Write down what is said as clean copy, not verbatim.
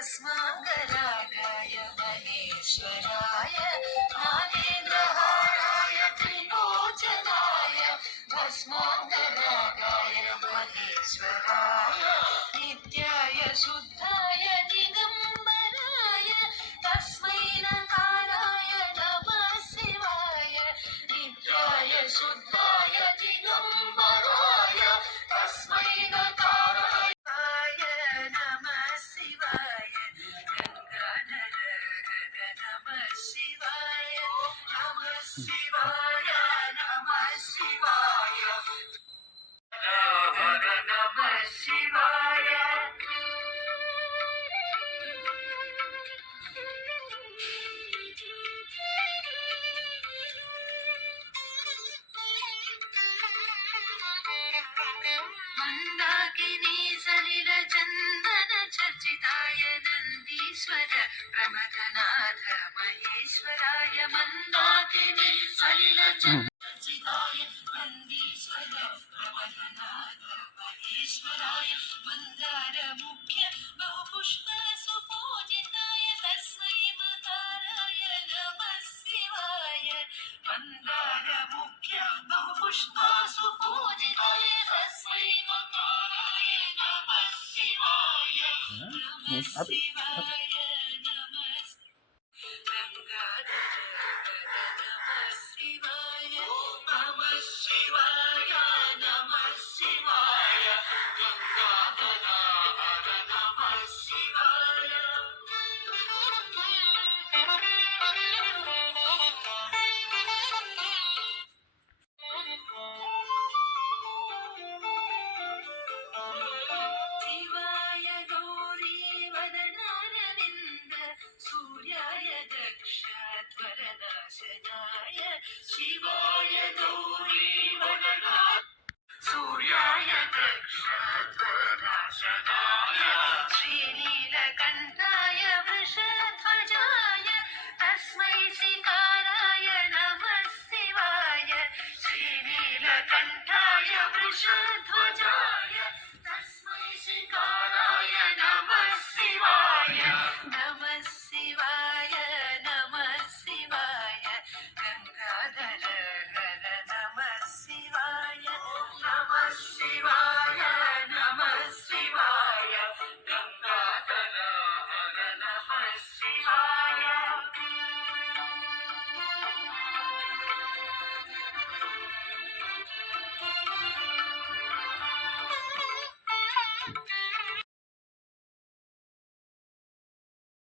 भस्माङ्गरागाय महेश्वराय नागेन्द्रहाराय त्रिलोचनाय भस्माङ्गरागाय महेश्वराय नित्याय शुद्धाय दिगम्बराय तस्मै नकाराय नमः शिवाय नित्याय शुद्धाय दिगम्बराय तस्मै नकाराय नमः शिवाय गंगाधर नमः शिवाय नमः शिवाय नमः शिवाय नमः शिवाय मंदाकिनी सलिल चंदन चर्चिताय नंदीश्वर प्रमथनाथ महेश्वराय मंदाकिनी सलिल चर्चिताय नंदीश्वर प्रमथनाथ महेश्वराय मंदार मुख्य बहुपुष्प सुपूजिताय तस्मै मकाराय नमः शिवाय मंदार मुख्य बहुपुष्प सुपूजिताय तस्मै मकाराय नमः शिवाय नमः शिवाय नमः गंगाधर नमः शिवाय नमः शिवाय नमः शिवाय गंगाधर नमः शिवाय शिवाय गौरी वदनारविन्द सूर्याय दक्षध्वरनाशनाय शिवाय गौरी वदना सूर्याय दक्ष